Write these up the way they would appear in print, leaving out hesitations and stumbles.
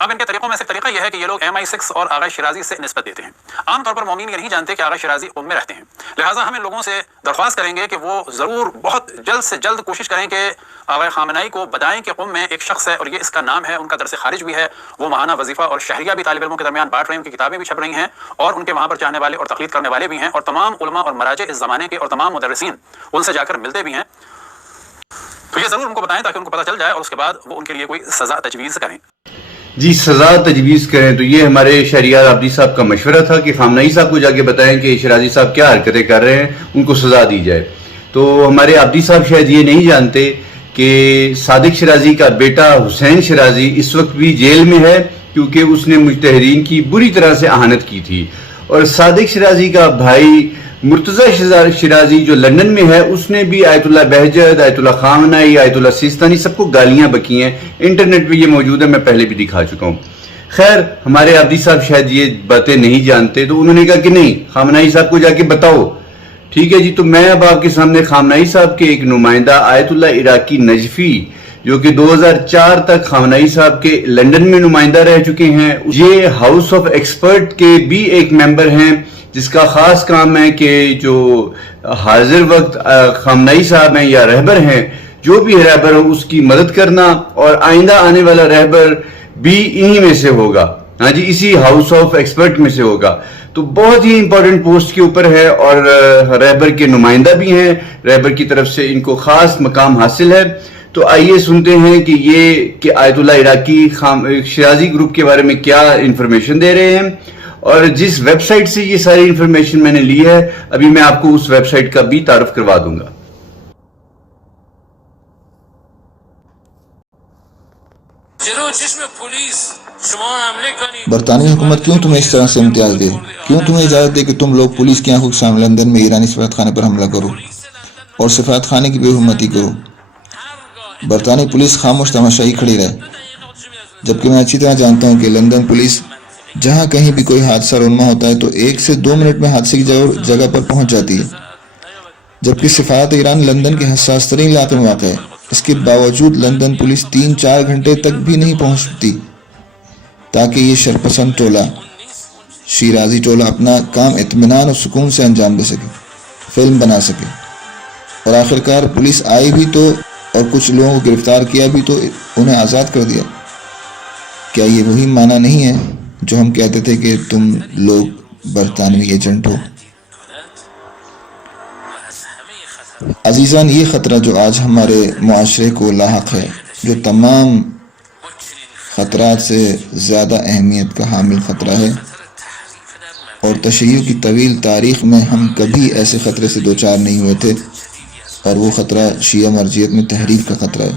اب ان کے طریقوں میں سے طریقہ یہ ہے کہ یہ لوگ MI6 اور آغا شیرازی سے نسبت دیتے ہیں. عام طور پر مومنین یہ نہیں جانتے کہ آغا شیرازی قم میں رہتے ہیں. لہٰذا ہم ان لوگوں سے درخواست کریں گے کہ وہ ضرور بہت جلد سے جلد کوشش کریں کہ آغا خامنائی کو بتائیں کہ قم میں ایک شخص ہے اور یہ اس کا نام ہے. ان کا درس خارج بھی ہے, وہ ماہانہ وظیفہ اور شہریہ بھی طالب علموں کے درمیان بانٹ رہے ہیں, ان کی کتابیں بھی چھپ رہی ہیں اور ان کے وہاں پر چاہنے والے اور تقلید کرنے والے بھی ہیں, اور تمام علماء اور مراجع اس زمانے کے اور تمام مدرسین ان سے جا کر ملتے بھی ہیں. تو یہ ضرور ان کو بتائیں تاکہ ان کو پتہ چل جائے اور اس کے بعد وہ ان کے لیے کوئی سزا تجویز کریں. جی سزا تجویز کریں. تو یہ ہمارے شہریار عابدی صاحب کا مشورہ تھا کہ خامنائی صاحب کو جا کے بتائیں کہ شیرازی صاحب کیا حرکتیں کر رہے ہیں, ان کو سزا دی جائے. تو ہمارے عابدی صاحب شاید یہ نہیں جانتے کہ صادق شیرازی کا بیٹا حسین شیرازی اس وقت بھی جیل میں ہے, کیونکہ اس نے مجتہدین کی بری طرح سے اہانت کی تھی. اور صادق شیرازی کا بھائی مرتضی شیرازی جو لندن میں ہے, اس نے بھی آیت اللہ بہجت, آیت اللہ خامنائی, آیت اللہ سیستانی سب کو گالیاں بکی ہیں. انٹرنیٹ پہ یہ موجود ہے, میں پہلے بھی دکھا چکا ہوں. خیر ہمارے عابدی صاحب شاید یہ باتیں نہیں جانتے, تو انہوں نے کہا کہ نہیں خامنائی صاحب کو جا کے بتاؤ. ٹھیک ہے جی, تو میں اب آپ کے سامنے خامنائی صاحب کے ایک نمائندہ آیت اللہ عراقی نجفی, جو کہ 2004 تک خامنائی صاحب کے لندن میں نمائندہ رہ چکے ہیں, یہ ہاؤس آف ایکسپرٹ کے بھی ایک ممبر ہیں, جس کا خاص کام ہے کہ جو حاضر وقت خامنائی صاحب ہیں یا رہبر ہیں, جو بھی رہبر ہو اس کی مدد کرنا, اور آئندہ آنے والا رہبر بھی انہی میں سے ہوگا. ہاں جی, اسی ہاؤس آف ایکسپرٹ میں سے ہوگا. تو بہت ہی امپورٹنٹ پوسٹ کے اوپر ہے, اور رہبر کے نمائندہ بھی ہیں, رہبر کی طرف سے ان کو خاص مقام حاصل ہے. تو آئیے سنتے ہیں کہ یہ کہ آیت اللہ عراقی شیرازی گروپ کے بارے میں کیا انفارمیشن دے رہے ہیں, اور جس ویب سائٹ سے یہ ساری انفارمیشن میں نے لی ہے, ابھی میں آپ کو اس ویب سائٹ کا بھی تعارف کروا دوں گا. برطانوی حکومت کیوں تمہیں اس طرح سے امتیاز دے؟ کیوں تمہیں اجازت دے کہ تم لوگ پولیس کی آنکھوں کے سامنے لندن میں ایرانی سفارت خانے پر حملہ کرو اور سفارت خانے کی بے حرمتی کرو؟ برطانوی پولیس خاموش تماشائی کھڑی رہے، جبکہ میں اچھی طرح جانتا ہوں کہ لندن پولیس جہاں کہیں بھی کوئی حادثہ رونما ہوتا ہے تو 1 سے 2 منٹ میں حادثے کی جگہ پر پہنچ جاتی ہے، جبکہ سفارت ایران لندن کے حساس ترین علاقے میں واقع ہے. اس کے باوجود لندن پولیس 3-4 گھنٹے تک بھی نہیں پہنچتی تاکہ یہ شرپسند ٹولہ شیرازی ٹولہ اپنا کام اطمینان اور سکون سے انجام دے سکے، فلم بنا سکے. اور آخرکار پولیس آئی بھی تو اور کچھ لوگوں کو گرفتار کیا بھی تو انہیں آزاد کر دیا. کیا یہ وہی معنی نہیں ہے جو ہم کہتے تھے کہ تم لوگ برطانوی ایجنٹ ہو؟ عزیزان، یہ خطرہ جو آج ہمارے معاشرے کو لاحق ہے، جو تمام خطرات سے زیادہ اہمیت کا حامل خطرہ ہے، اور تشیع کی طویل تاریخ میں ہم کبھی ایسے خطرے سے دوچار نہیں ہوئے تھے، اور وہ خطرہ شیعہ مرجعیت میں تحریف کا خطرہ ہے،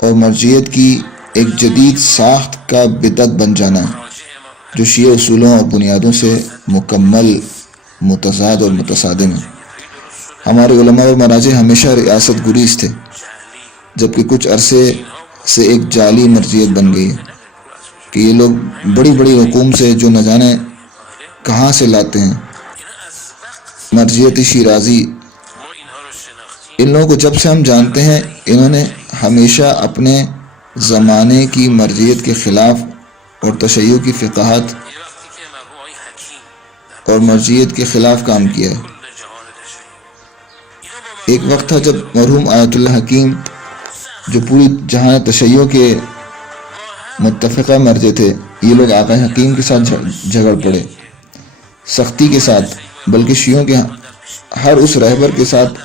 اور مرجعیت کی ایک جدید ساخت کا بدعت بن جانا ہے جو شیعہ اصولوں اور بنیادوں سے مکمل متضاد اور متصادم ہے. ہمارے علماء اور مراجع ہمیشہ ریاست گریز تھے، جبکہ کچھ عرصے سے ایک جعلی مرجعیت بن گئی ہے کہ یہ لوگ بڑی بڑی رقوم سے جو نہ جانے کہاں سے لاتے ہیں. مرجعیت شیرازی، ان لوگوں کو جب سے ہم جانتے ہیں، انہوں نے ہمیشہ اپنے زمانے کی مرجعیت کے خلاف اور تشیع کی فقاہت اور مرجعیت کے خلاف کام کیا ہے. ایک وقت تھا جب مرحوم آیت اللہ حکیم، جو پوری جہاں تشیع کے متفقہ مرجع تھے، یہ لوگ آقا حکیم کے ساتھ جھگڑ پڑے، سختی کے ساتھ، بلکہ شیعوں کے ہر اس رہبر کے ساتھ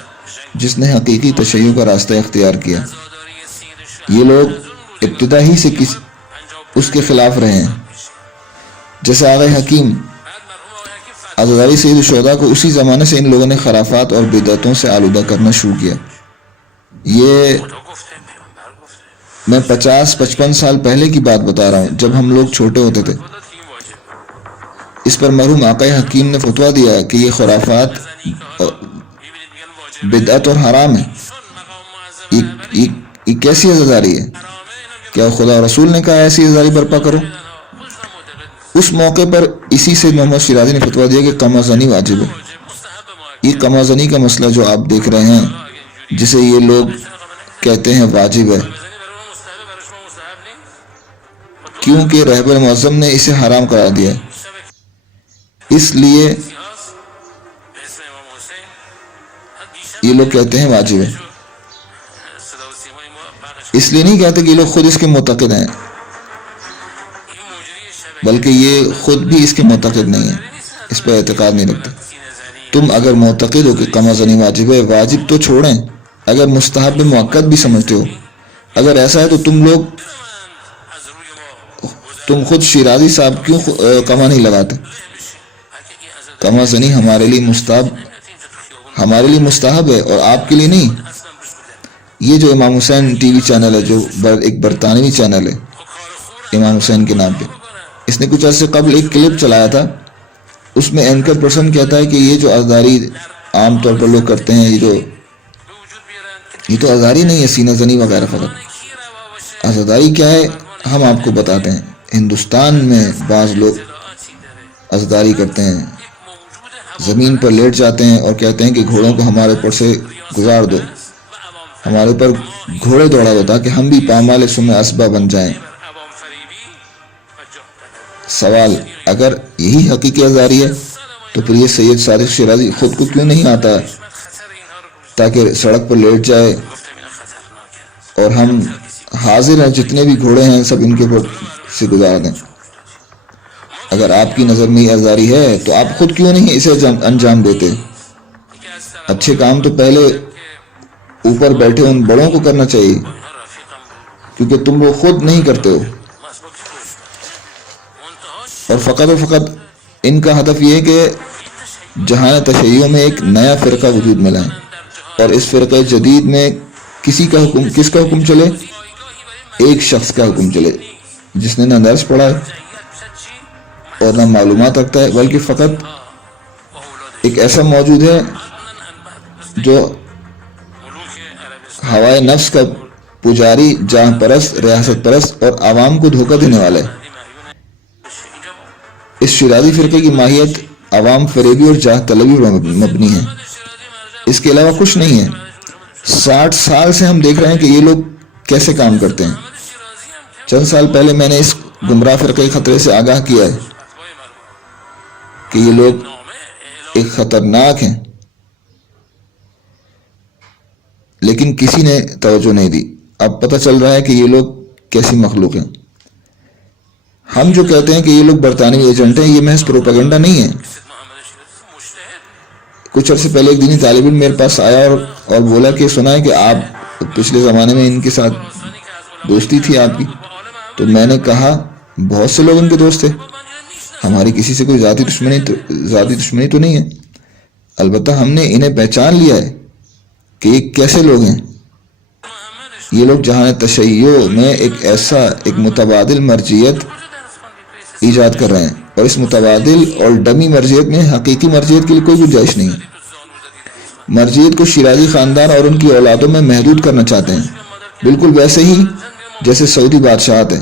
جس نے حقیقی تشیع کا راستہ اختیار کیا. یہ لوگ ابتدا ہی سے اس کے خلاف رہے ہیں. جیسے آقا حکیم عزاداری سید الشہداء کو اسی زمانے سے ان لوگوں نے خرافات اور بدعتوں سے آلودہ کرنا شروع کیا. یہ میں 50-55 سال پہلے کی بات بتا رہا ہوں، جب ہم لوگ چھوٹے ہوتے تھے. اس پر مرحوم آقا حکیم نے فتویٰ دیا کہ یہ خرافات بدعت اور حرام ہے. یہ کیسی عزاداری ہے؟ کیا خدا رسول نے کہا ایسی عزاداری برپا کرو؟ اس موقع پر اسی سے محمد شیرازی نے فتویٰ دیا کہ قمع زنی واجب ہے. یہ قمع زنی کا مسئلہ جو آپ دیکھ رہے ہیں، جسے یہ لوگ کہتے ہیں واجب ہے، کیونکہ رہبر معظم نے اسے حرام قرار دیا ہے، اس لیے یہ لوگ کہتے ہیں واجب ہے۔ اس لیے نہیں کہتے کہ یہ لوگ خود اس کے معتقد ہیں، بلکہ یہ خود بھی اس کے معتقد نہیں ہیں، اس پر اعتقاد نہیں رکھتے۔ تم اگر معتقد ہو کہ قمع زنی واجب ہے، واجب تو چھوڑیں، اگر مستحب مؤکد بھی سمجھتے ہو، اگر ایسا ہے تو تم خود شیرازی صاحب کیوں قمع نہیں لگاتے؟ قمع زنی ہمارے لیے مستحب ہے اور آپ کے لیے نہیں۔ یہ جو امام حسین ٹی وی چینل ہے، جو ایک برطانوی چینل ہے امام حسین کے نام پہ، اس نے کچھ عرصے قبل ایک کلپ چلایا تھا، اس میں اینکر پرسن کہتا ہے کہ یہ جو عزاداری عام طور پر لوگ کرتے ہیں، یہ تو عزاداری نہیں ہے، سینہ زنی وغیرہ فقط۔ عزاداری کیا ہے ہم آپ کو بتاتے ہیں۔ ہندوستان میں بعض لوگ عزاداری کرتے ہیں، زمین پر لیٹ جاتے ہیں اور کہتے ہیں کہ گھوڑوں کو ہمارے اوپر سے گزار دو، ہمارے اوپر گھوڑے دوڑا دو تاکہ ہم بھی پامال سم اسبہ بن جائیں۔ سوال، اگر یہی حقیقی عزاداری ہے تو پھر یہ سید صادق شیرازی خود کو کیوں نہیں آتا تاکہ سڑک پر لیٹ جائے اور ہم حاضر ہیں جتنے بھی گھوڑے ہیں سب ان کے اوپر سے گزار دیں؟ اگر آپ کی نظر میں یہ عزاداری ہے تو آپ خود کیوں نہیں اسے انجام دیتے؟ اچھے کام تو پہلے اوپر بیٹھے ان بڑوں کو کرنا چاہیے، کیونکہ تم وہ خود نہیں کرتے ہو، اور فقط ان کا ہدف یہ ہے کہ جہان تشیع میں ایک نیا فرقہ وجود میں لائیں، اور اس فرقہ جدید میں کس کا حکم چلے؟ ایک شخص کا حکم چلے جس نے نہ درس پڑھا ہے اور نہ معلومات رکھتا ہے، بلکہ فقط ایک ایسا موجود ہے جو ہوائے نفس کا پجاری، جاہ پرست، ریاست پرست اور عوام کو دھوکہ دینے والا ہے۔ اس شیرازی فرقے کی ماہیت عوام فریبی اور جاہ طلبی پر مبنی ہے، اس کے علاوہ کچھ نہیں ہے۔ 60 سال سے ہم دیکھ رہے ہیں کہ یہ لوگ کیسے کام کرتے ہیں۔ چند سال پہلے میں نے اس گمراہ فرقے کے خطرے سے آگاہ کیا ہے کہ یہ لوگ ایک خطرناک ہیں، لیکن کسی نے توجہ نہیں دی۔ اب پتہ چل رہا ہے کہ یہ لوگ کیسی مخلوق ہیں۔ ہم جو کہتے ہیں کہ یہ لوگ برطانوی ایجنٹ ہیں، یہ محض پروپیگنڈا نہیں ہے۔ کچھ عرصے پہلے ایک دینی طالب علم میرے پاس آیا اور بولا کہ سنا ہے کہ آپ پچھلے زمانے میں ان کے ساتھ دوستی تھی آپ کی۔ تو میں نے کہا بہت سے لوگ ان کے دوست تھے، ہماری کسی سے کوئی ذاتی دشمنی تو نہیں ہے، البتہ ہم نے انہیں پہچان لیا ہے کہ یہ کیسے لوگ ہیں۔ یہ لوگ جہان تشیع میں ایک متبادل مرجعیت ایجاد کر رہے ہیں، اور اس متبادل اور ڈمی مرجعیت میں حقیقی مرجعیت کے لیے کوئی گنجائش نہیں ہے۔ مرجعیت کو شیرازی خاندان اور ان کی اولادوں میں محدود کرنا چاہتے ہیں، بالکل ویسے ہی جیسے سعودی بادشاہت ہے۔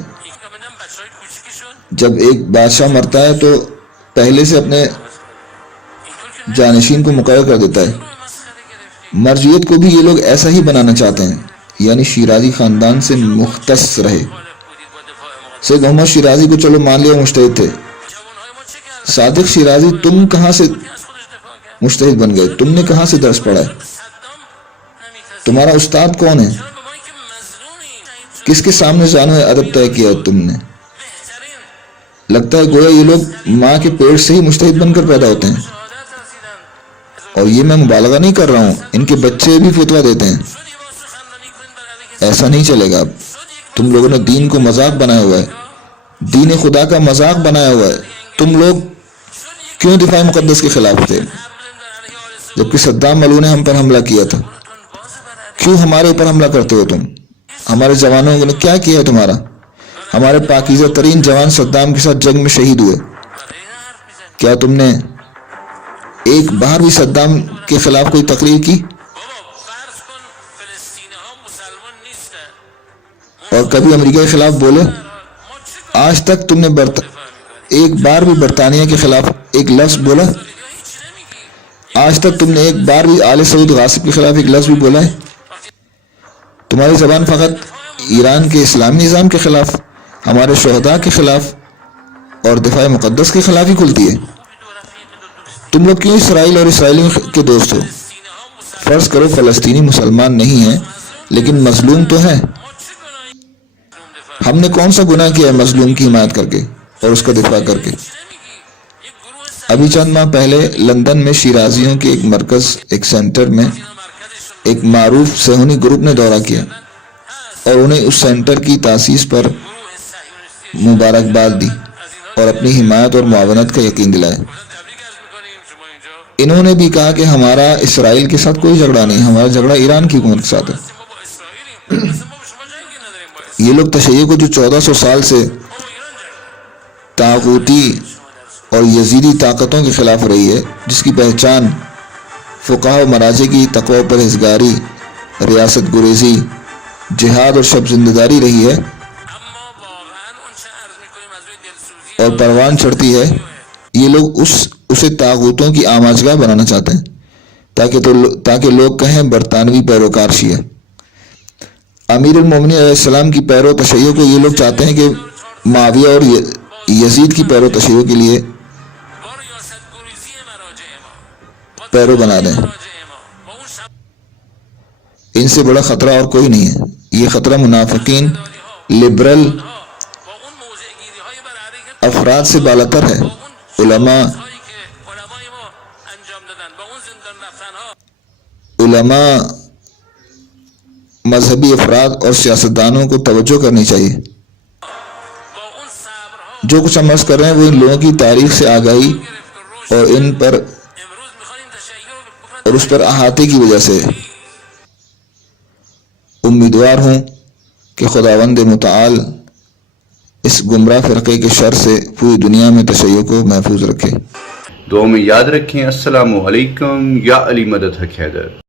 جب ایک بادشاہ مرتا ہے تو پہلے سے اپنے جانشین کو مقرر کر دیتا ہے۔ مرجعیت کو بھی یہ لوگ ایسا ہی بنانا چاہتے ہیں، یعنی شیرازی خاندان سے مختص رہے۔ سید محمد شیرازی کو چلو مان لیا مجتہد تھے، صادق شیرازی تم کہاں سے مجتہد بن گئے؟ تم نے کہاں سے درس پڑھا ہے؟ تمہارا استاد کون ہے؟ کس کے سامنے زانو ادب طے کیا تم نے؟ لگتا ہے گویا یہ لوگ ماں کے پیٹ سے ہی مجتہد بن کر پیدا ہوتے ہیں، اور یہ میں مبالغہ نہیں کر رہا ہوں، ان کے بچے بھی فتویٰ دیتے ہیں۔ ایسا نہیں چلے گا۔ اب تم لوگوں نے دین کو مذاق بنایا ہوا ہے، دین خدا کا مذاق بنایا ہوا ہے۔ تم لوگ کیوں دفاع مقدس کے خلاف تھے جبکہ صدام ملعون نے ہم پر حملہ کیا تھا؟ کیوں ہمارے اوپر حملہ کرتے ہو تم؟ ہمارے جوانوں نے کیا کیا ہے تمہارا؟ ہمارے پاکیزہ ترین جوان صدام کے ساتھ جنگ میں شہید ہوئے، کیا تم نے ایک بار بھی صدام کے خلاف کوئی تقریر کی؟ اور کبھی امریکہ کے خلاف بولے؟ آج تک تم نے ایک بار بھی برطانیہ کے خلاف ایک لفظ بولا؟ آج تک تم نے ایک بار بھی آل سعود غاصب کے خلاف ایک لفظ بھی بولا ہے؟ تمہاری زبان فقط ایران کے اسلامی نظام کے خلاف، ہمارے شہداء کے خلاف اور دفاع مقدس کے خلاف ہی کھلتی ہے۔ تم لوگ کیوں اسرائیل اور اسرائیلیوں کے دوست ہو؟ فرض کرو فلسطینی مسلمان نہیں ہیں لیکن مظلوم تو ہیں۔ ہم نے کون سا گناہ کیا ہے مظلوم کی حمایت کر کے اور اس کا دفاع کر کے؟ ابھی چند ماہ پہلے لندن میں شیرازیوں کے ایک مرکز، ایک سینٹر میں ایک معروف صہیونی گروپ نے دورہ کیا اور انہیں اس سینٹر کی تاسیس پر مبارکباد دی اور اپنی حمایت اور معاونت کا یقین دلائے۔ انہوں نے بھی کہا کہ ہمارا اسرائیل کے ساتھ کوئی جھگڑا نہیں، ہمارا جھگڑا ایران کی حکومت کے ساتھ ہے۔ یہ لوگ تشیع کو جو 1400 سال سے طاغوتی اور یزیدی طاقتوں کے خلاف رہی ہے، جس کی پہچان فقہا و مراجع کی تقوی و پرہیزگاری، ریاست گریزی، جہاد اور شب زندہداری رہی ہے اور پروان چڑھتی ہے، یہ لوگ اسے طاغوتوں کی آماجگاہ بنانا چاہتے ہیں تاکہ لوگ کہیں برطانوی پیروکار شیعہ۔ امیر المومنین علیہ السلام کی پیرو تشیع کو یہ لوگ چاہتے ہیں کہ معاویہ اور یزید کی پیرو تشیع کے لیے پیرو بنا دیں۔ ان سے بڑا خطرہ اور کوئی نہیں ہے۔ یہ خطرہ منافقین، لبرل افراد سے بالاتر ہے۔ علماء، مذہبی افراد اور سیاستدانوں کو توجہ کرنی چاہیے۔ جو کچھ ہم عرض کر رہے ہیں وہ ان لوگوں کی تاریخ سے آگاہی اور ان پر اور اس پر احاطے کی وجہ سے۔ امیدوار ہوں کہ خداوند متعال اس گمراہ فرقے کے شر سے پوری دنیا میں تشیع کو محفوظ رکھے۔ دعا میں یاد رکھیں۔ السلام علیکم۔ یا علی مدد حق حیدر۔